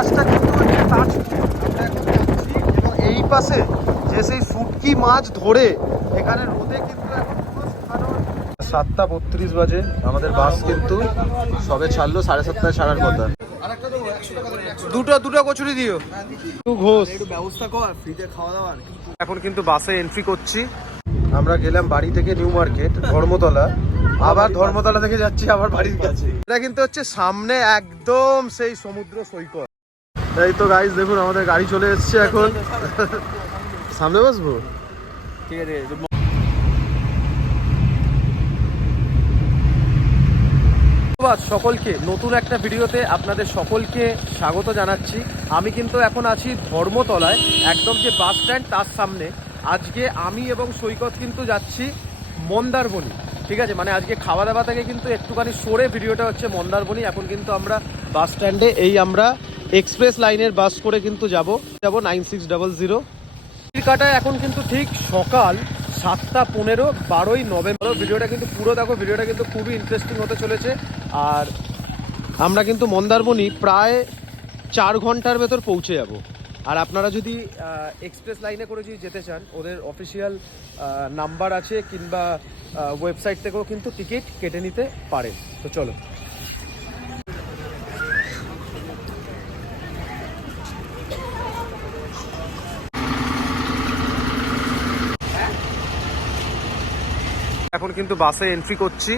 বাসটা কিন্তু তাজপুর আমরা এখন যাচ্ছি, এবং এই পাশে যে সেই শুটকি মাছ ধরে এখানে রোদে কিন্তু এখন পুরো শুকানোর 7:32 বাজে। আমাদের বাস কিন্তু সবে ছাড়লো, 7:30টায় ছাড়ার কথা। দুটো কচুরি দিও। ঘোষ একটু ব্যবস্থা কর, ফ্রিতে খাওয়া দাওয়া। এখন কিন্তু বাসে এন্ট্রি করছি। আমরা গেলাম বাড়ি থেকে নিউ মার্কেট ধর্মতলা, আবার ধর্মতলা থেকে যাচ্ছি আবার বাড়ির কাছে। এটা কিন্তু হচ্ছে সামনে একদম সেই সমুদ্র সৈকত। এই তো গাইস দেখুন আমাদের গাড়ি চলে এসেছে এখন। সামনে বসবো, ঠিক আছে। সকলকে নতুন একটা ভিডিওতে আপনাদের সকলকে স্বাগত জানাচ্ছি। আমি কিন্তু এখন আছি ধর্মতলায়, একদম যে বাস স্ট্যান্ড তার সামনে। আজকে আমি এবং সৈকত কিন্তু যাচ্ছি মন্দারমণি, ঠিক আছে। মানে আজকে খাওয়া দাওয়া থেকে কিন্তু একটুখানি সরে ভিডিওটা হচ্ছে মন্দারমণি। এখন কিন্তু আমরা বাস স্ট্যান্ডে, এই আমরা এক্সপ্রেস লাইনের বাস করে কিন্তু যাব 9600। কাটায় এখন কিন্তু ঠিক সকাল 7:15, 12ই নভেম্বর। ভিডিওটা কিন্তু পুরো দেখো, ভিডিওটা কিন্তু খুবই ইন্টারেস্টিং হতে চলেছে। আর আমরা কিন্তু মন্দারমণি প্রায় 4 ঘন্টার ভেতর পৌঁছে যাব। আর আপনারা যদি এক্সপ্রেস লাইনে করে যদি যেতে চান, ওদের অফিসিয়াল নাম্বার আছে, কিংবা ওয়েবসাইট থেকেও কিন্তু টিকিট কেটে নিতে পারেন। তো চলো। এখন কিন্তু বাসে এন্ট্রি করছি,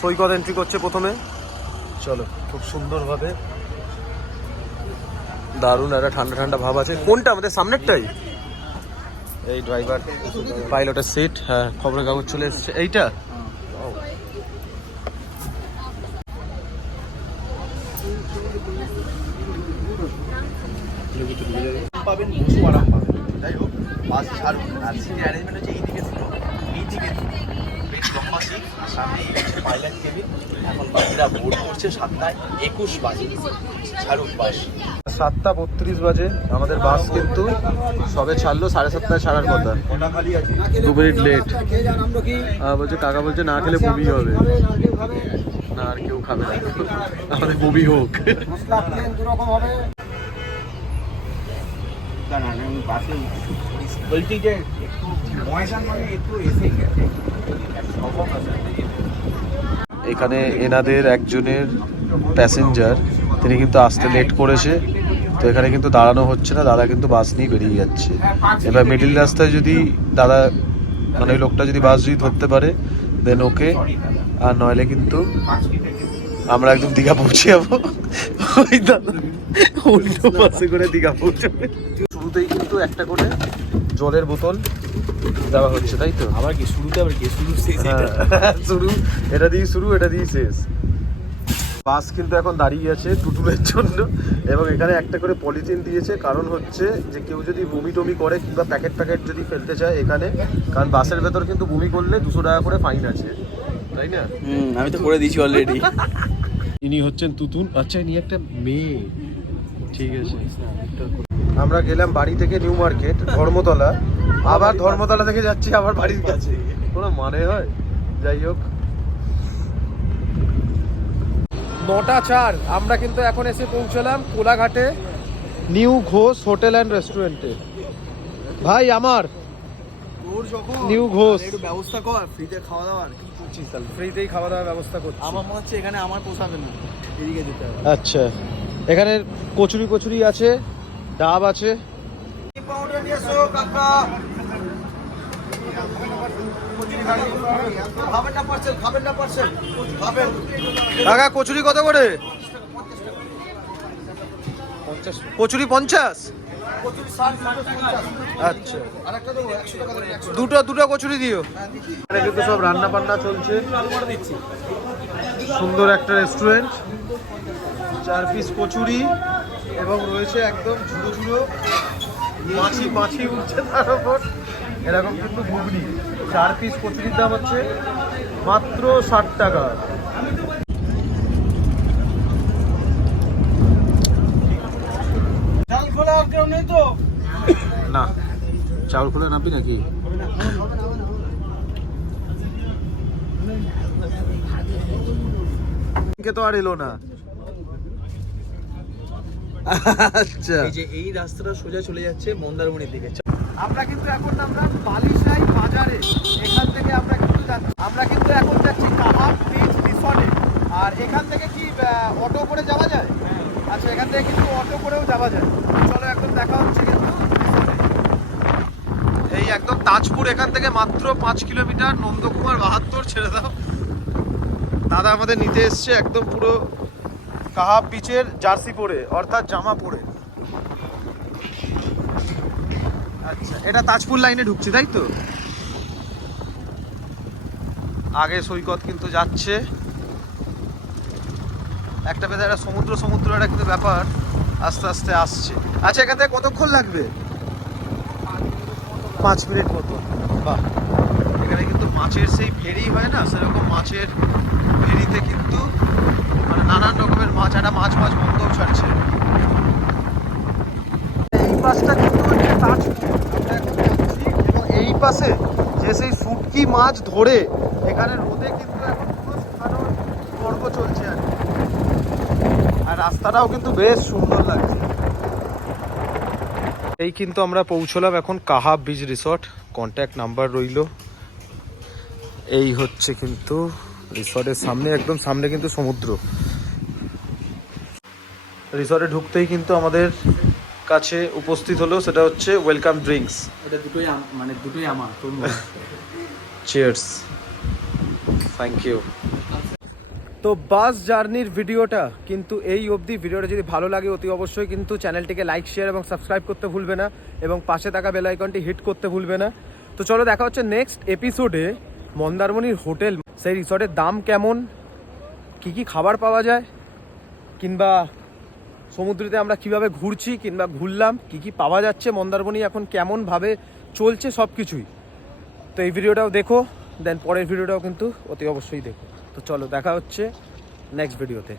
সৈকত এন্ট্রি করছে প্রথমে। চলো, খুব সুন্দরভাবে, দারুণ একটা ঠান্ডা ঠান্ডা ভাব আছে। কোনটা আমাদের সামনেরটাই? এই ড্রাইভার পাইলটের সিট, হ্যাঁ। খবরের কাগজ চলে এসছে, এইটা। পাবেন, বসু আরাম পাবেন। যাই হোক, বাস ছাড়ুন। আর সিটের অ্যারেঞ্জমেন্ট হচ্ছে এইদিকে ছিল, এইদিকে বেশ লম্বা সিট, আর সামনে পাইলট কেবিন। এখন বাকিরা বোর্ড করছে, 7:21 বাজে। ছাড়ুন বাস। 7:32 বাজে। আমাদের বাস কিন্তু সবে ছাড়লো, 7:30টায় ছাড়ার কথা। 2 মিনিট লেট। বলছে, কাকা বলছে না খেলে বমি হবে। না, আর কেউ খাবে না, আমাদের বমি হোক। বলছি যে একটু ময়দান মানে একটু এসে গেছে। এখানে এনাদের একজনের প্যাসেঞ্জার, তিনি কিন্তু আসতে লেট করেছে, তো এখানে কিন্তু দাঁড়ানো হচ্ছে না। দাদা কিন্তু বাস নিয়ে বেরিয়ে যাচ্ছে। এবার মিডিল রাস্তায় যদি দাদা, মানে ওই লোকটা যদি বাস যদি ধরতে পারে দেন ওকে, আর নইলে কিন্তু আমরা একদম দীঘা পৌঁছে যাবো। ওই দাদা উল্টো বাসে করে দীঘা পৌঁছাবে। শুরুতেই কিন্তু একটা করে জলের বোতল দেওয়া হচ্ছে, তাই তো? আবার কি শুরুতে, আবার কি শুরু শেষ? শুরু, এটা দিয়ে শুরু, এটা দিয়ে শেষ। বাস কিন্তু এখন দাঁড়িয়ে আছে টুটুলের জন্য, এবং এখানে একটা করে পলিথিন দিয়েছে, কারণ হচ্ছে যে কেউ যদি বমি টমি করে কিংবা প্যাকেট যদি ফেলতে চায় এখানে, কারণ বাসের ভেতর কিন্তু বমি করলে 200 টাকা করে ফাইন আছে, তাই না? আমি তো করে দিয়েছি অলরেডি। ইনি হচ্ছেন তুতুন। আচ্ছা, ইনি একটা মেয়ে, ঠিক আছে। আমরা গেলাম বাড়ি থেকে নিউ মার্কেট ধর্মতলা, আবার ধর্মতলা থেকে যাচ্ছি আবার বাড়ির কাছে। কোনো মানে হয়? যাই হোক, 9:04 আমরা কিন্তু এখন এসে পৌঁছলাম কোলাঘাটে নিউ ঘোষ হোটেল অ্যান্ড রেস্টুরেন্টে। ভাই আমার নিউ ঘোষ, একটু ব্যবস্থা কর, ফ্রিতে খাওয়া দাওয়া। কি করছিস তাহলে? ফ্রিতেই খাওয়া দাওয়ার ব্যবস্থা করছি। আমার মনে হচ্ছে এখানে আমার পোষাবে না, এদিকে যেতে হবে। আচ্ছা, এখানে কচুরি আছে, ডাব আছে। কাকা কচুরি কত করে? কচুরি 50। আচ্ছা, দুটো কচুরি দিও। এখানে কিন্তু সব রান্না বান্না চলছে, সুন্দর একটা রেস্টুরেন্ট। 4 পিস কচুরি, এবং রয়েছে একদম ঝুড়ো ঝুড়ো মাছি উঠছে তার উপর, এরকম কিন্তু ঘুগনি। 4 পিস কচুরির দাম হচ্ছে মাত্র 60 টাকা। চাল খোলা কেউ নেই তো? না, চাউল খোলা নাবি নাকি? তো আর এলো না। আচ্ছা, এই যে এই রাস্তাটা সোজা চলে যাচ্ছে মন্দারমণির দিকে। আমরা কিন্তু এখন বালিশাই বাজারে, এখান থেকে আমরা কিন্তু এখন যাচ্ছি কাহাব বিচ রিসর্টে। আর এখান থেকে কি অটো করে যাওয়া যায়? আচ্ছা, এখান থেকে কিন্তু অটো করেও যাওয়া যায়। চলো একদম দেখা হচ্ছে কিন্তু রিসর্টে। এই একদম তাজপুর এখান থেকে মাত্র 5 কিলোমিটার, নন্দকুমার 72 ছেড়ে দাও। দাদা আমাদের নিতে এসছে একদম পুরো কাহাব বিচের জার্সি পরে, অর্থাৎ জামা পরে। আচ্ছা, এটা তাজপুর লাইনে ঢুকছে তাই তো? আগে সৈকত কিন্তু যাচ্ছে, একটা বেশ একটা সমুদ্র একটা কিন্তু ব্যাপার আস্তে আস্তে আসছে। আচ্ছা, এখান থেকে কতক্ষণ লাগবে? 5 মিনিট মতো। বাহ, এখানে কিন্তু মাছের সেই ফেরি হয় না, সেরকম মাছের ফেরিতে কিন্তু মানে নানান রকমের মাছ, একটা মাছ বন্ধও ছাড়ছে। এই পাশটা কিন্তু হচ্ছে তাজপুর, আমরা এখন যাচ্ছি, এবং এই পাশে যে সেই শুটকি মাছ ধরে এখানে রোদে কিন্তু এখন পুরো শুকানোর পর্ব চলছে আর রাস্তাটাও কিন্তু বেশ সুন্দর লাগছে। এই কিন্তু আমরা পৌঁছলাম এখন কাহাব বিচ রিসর্ট, কন্ট্যাক্ট নাম্বার রইলো। এই হচ্ছে কিন্তু রিসর্টের সামনে, একদম সামনে কিন্তু সমুদ্র। রিসর্টে ঢুকতেই কিন্তু আমাদের কাছে উপস্থিত হলো, সেটা হচ্ছে ওয়েলকাম ড্রিঙ্কস। এটা দুটোই আমার। Cheers, thank you. তো বাস জার্নির ভিডিওটা কিন্তু এই অবধি। ভিডিওটা যদি ভালো লাগে অতি অবশ্যই কিন্তু চ্যানেলটিকে লাইক, শেয়ার এবং সাবস্ক্রাইব করতে ভুলবে না, এবং পাশে থাকা বেল আইকনটি হিট করতে ভুলবে না। তো চলো দেখা হচ্ছে নেক্সট এপিসোডে। মন্দারমণির হোটেল, সেই রিসর্টের দাম কেমন, কি খাবার পাওয়া যায়, কিংবা সমুদ্রেতে আমরা কিভাবে ঘুরছি কিংবা ঘুরলাম, কি পাওয়া যাচ্ছে, মন্দারমণি এখন কেমনভাবে চলছে, সব কিছুই। তো এই ভিডিওটাও দেখো, দেন পরের ভিডিওটাও কিন্তু অতি অবশ্যই দেখো। তো চলো দেখা হচ্ছে নেক্সট ভিডিওতে।